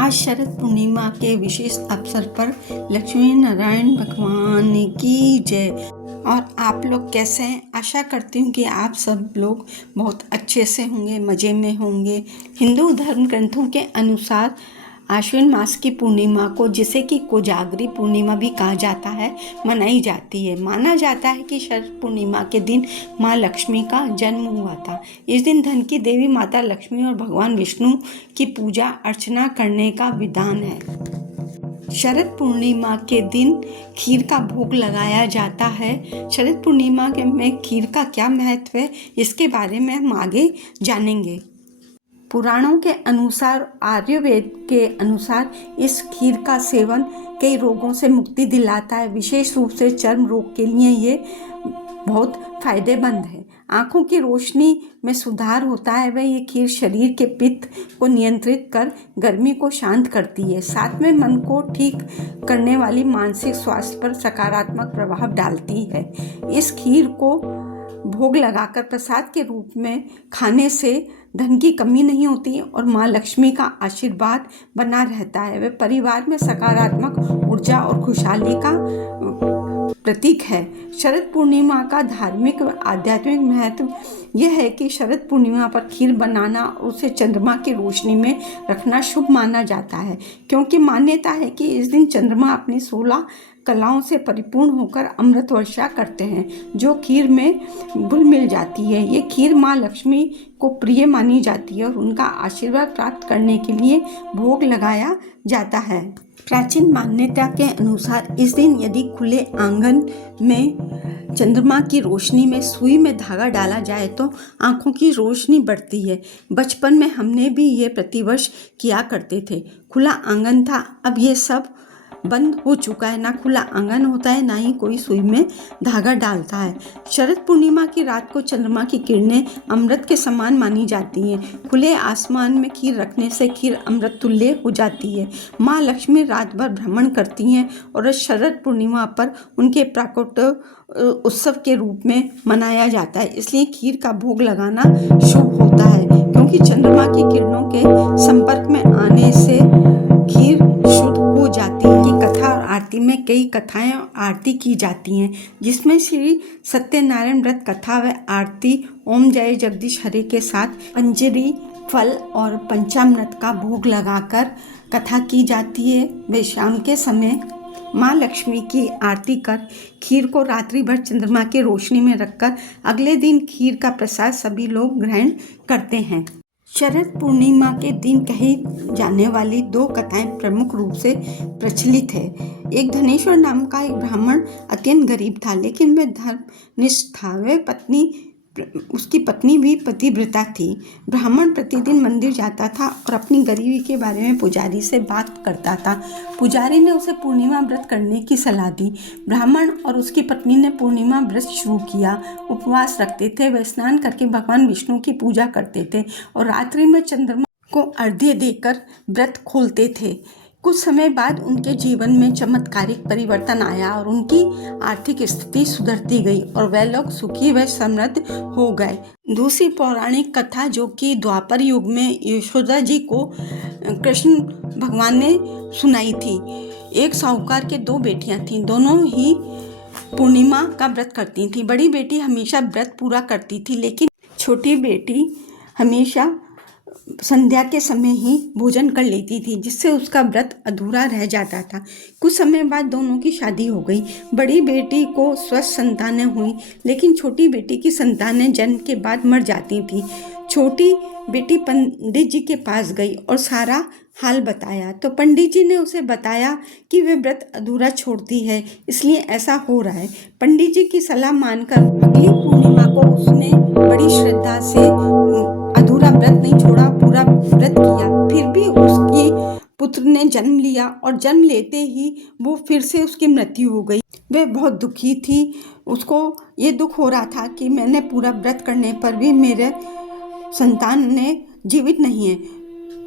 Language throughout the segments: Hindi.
आज शरद पूर्णिमा के विशेष अवसर पर लक्ष्मी नारायण भगवान की जय। और आप लोग कैसे हैं? आशा करती हूँ कि आप सब लोग बहुत अच्छे से होंगे, मज़े में होंगे। हिंदू धर्म ग्रंथों के अनुसार आश्विन मास की पूर्णिमा को, जिसे कि कोजागरी पूर्णिमा भी कहा जाता है, मनाई जाती है। माना जाता है कि शरद पूर्णिमा के दिन माँ लक्ष्मी का जन्म हुआ था। इस दिन धन की देवी माता लक्ष्मी और भगवान विष्णु की पूजा अर्चना करने का विधान है। शरद पूर्णिमा के दिन खीर का भोग लगाया जाता है। शरद पूर्णिमा में खीर का क्या महत्व है, इसके बारे में हम आगे जानेंगे। पुराणों के अनुसार, आयुर्वेद के अनुसार इस खीर का सेवन कई रोगों से मुक्ति दिलाता है। विशेष रूप से चर्म रोग के लिए ये बहुत फायदेमंद है। आँखों की रोशनी में सुधार होता है। वह ये खीर शरीर के पित्त को नियंत्रित कर गर्मी को शांत करती है। साथ में मन को ठीक करने वाली मानसिक स्वास्थ्य पर सकारात्मक प्रभाव डालती है। इस खीर को भोग लगाकर प्रसाद के रूप में खाने से धन की कमी नहीं होती और माँ लक्ष्मी का आशीर्वाद बना रहता है। वह परिवार में सकारात्मक ऊर्जा और खुशहाली का प्रतीक है। शरद पूर्णिमा का धार्मिक व आध्यात्मिक महत्व यह है कि शरद पूर्णिमा पर खीर बनाना और उसे चंद्रमा की रोशनी में रखना शुभ माना जाता है, क्योंकि मान्यता है कि इस दिन चंद्रमा अपनी 16 कलाओं से परिपूर्ण होकर अमृत वर्षा करते हैं, जो खीर में घुल मिल जाती है। ये खीर माँ लक्ष्मी को प्रिय मानी जाती है और उनका आशीर्वाद प्राप्त करने के लिए भोग लगाया जाता है। प्राचीन मान्यता के अनुसार इस दिन यदि खुले आंगन में चंद्रमा की रोशनी में सुई में धागा डाला जाए तो आंखों की रोशनी बढ़ती है। बचपन में हमने भी ये प्रतिवर्ष किया करते थे। खुला आंगन था, अब ये सब बंद हो चुका है। ना खुला आंगन होता है, ना ही कोई सुई में धागा डालता है। शरद पूर्णिमा की रात को चंद्रमा की किरणें अमृत के समान मानी जाती हैं। खुले आसमान में खीर रखने से खीर अमृत तुल्य हो जाती है। माँ लक्ष्मी रात भर भ्रमण करती हैं और शरद पूर्णिमा पर उनके प्राकट्य उत्सव के रूप में मनाया जाता है। इसलिए खीर का भोग लगाना शुभ होता है, क्योंकि चंद्रमा की किरणों के संपर्क में आने से खीर शुद्ध हो जाती है। कथा और आरती में कई कथाएं और आरती की जाती हैं, जिसमें श्री सत्यनारायण व्रत कथा व आरती ओम जय जगदीश हरे के साथ पंजरी, फल और पंचामृत का भोग लगाकर कथा की जाती है। वे शाम के समय माँ लक्ष्मी की आरती कर खीर को रात्रि भर चंद्रमा की रोशनी में रखकर अगले दिन खीर का प्रसाद सभी लोग ग्रहण करते हैं। शरद पूर्णिमा के दिन कही जाने वाली 2 कथाएं प्रमुख रूप से प्रचलित है। एक धनेश्वर नाम का एक ब्राह्मण अत्यंत गरीब था, लेकिन वह धर्मनिष्ठ था। वह उसकी पत्नी भी पतिव्रता थी। ब्राह्मण प्रतिदिन मंदिर जाता था और अपनी गरीबी के बारे में पुजारी से बात करता था। पुजारी ने उसे पूर्णिमा व्रत करने की सलाह दी। ब्राह्मण और उसकी पत्नी ने पूर्णिमा व्रत शुरू किया। उपवास रखते थे, वे स्नान करके भगवान विष्णु की पूजा करते थे और रात्रि में चंद्रमा को अर्घ्य देकर व्रत खोलते थे। कुछ समय बाद उनके जीवन में चमत्कारिक परिवर्तन आया और उनकी आर्थिक स्थिति सुधरती गई और वे लोग सुखी व समृद्ध हो गए। दूसरी पौराणिक कथा, जो कि द्वापर युग में यशोदा जी को कृष्ण भगवान ने सुनाई थी। एक साहूकार के 2 बेटियां थीं, दोनों ही पूर्णिमा का व्रत करती थीं। बड़ी बेटी हमेशा व्रत पूरा करती थी, लेकिन छोटी बेटी हमेशा संध्या के समय ही भोजन कर लेती थी, जिससे उसका व्रत अधूरा रह जाता था। कुछ समय बाद दोनों की शादी हो गई। बड़ी बेटी को स्वस्थ संतानें हुई, लेकिन छोटी बेटी की संतानें जन्म के बाद मर जाती थी। छोटी बेटी पंडित जी के पास गई और सारा हाल बताया, तो पंडित जी ने उसे बताया कि वह व्रत अधूरा छोड़ती है, इसलिए ऐसा हो रहा है। पंडित जी की सलाह मानकर अगली पूर्णिमा को उसने बड़ी श्रद्धा से अधूरा व्रत नहीं छोड़ा, पूरा व्रत किया। फिर भी उसके पुत्र ने जन्म लिया और जन्म लेते ही वो फिर से उसकी मृत्यु हो गई। वह बहुत दुखी थी। उसको ये दुख हो रहा था कि मैंने पूरा व्रत करने पर भी मेरे संतान ने जीवित नहीं है,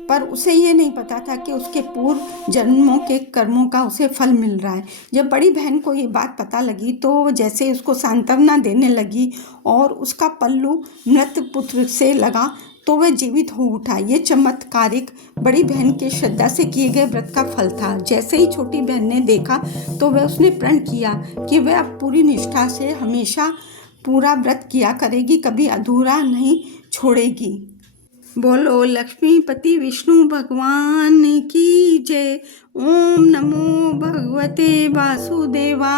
पर उसे ये नहीं पता था कि उसके पूर्व जन्मों के कर्मों का उसे फल मिल रहा है। जब बड़ी बहन को ये बात पता लगी तो जैसे उसको सांत्वना देने लगी और उसका पल्लू मृत पुत्र से लगा तो वह जीवित हो उठा। ये चमत्कारिक बड़ी बहन के श्रद्धा से किए गए व्रत का फल था। जैसे ही छोटी बहन ने देखा तो वह उसने प्रण किया कि वह अब पूरी निष्ठा से हमेशा पूरा व्रत किया करेगी, कभी अधूरा नहीं छोड़ेगी। बोलो लक्ष्मीपति विष्णु भगवान की जय। ओम नमो भगवते वासुदेवा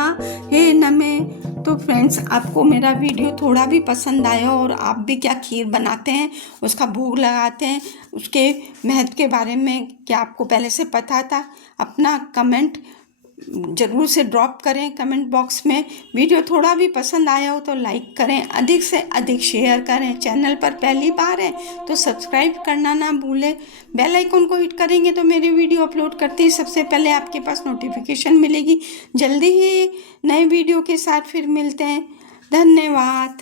हे नमे। तो फ्रेंड्स, आपको मेरा वीडियो थोड़ा भी पसंद आया और आप भी क्या खीर बनाते हैं, उसका भोग लगाते हैं, उसके महत्व के बारे में क्या आपको पहले से पता था? अपना कमेंट ज़रूर से ड्रॉप करें कमेंट बॉक्स में। वीडियो थोड़ा भी पसंद आया हो तो लाइक करें, अधिक से अधिक शेयर करें। चैनल पर पहली बार है तो सब्सक्राइब करना ना भूलें। बेल आइकन को हिट करेंगे तो मेरी वीडियो अपलोड करते ही सबसे पहले आपके पास नोटिफिकेशन मिलेगी। जल्दी ही नए वीडियो के साथ फिर मिलते हैं। धन्यवाद।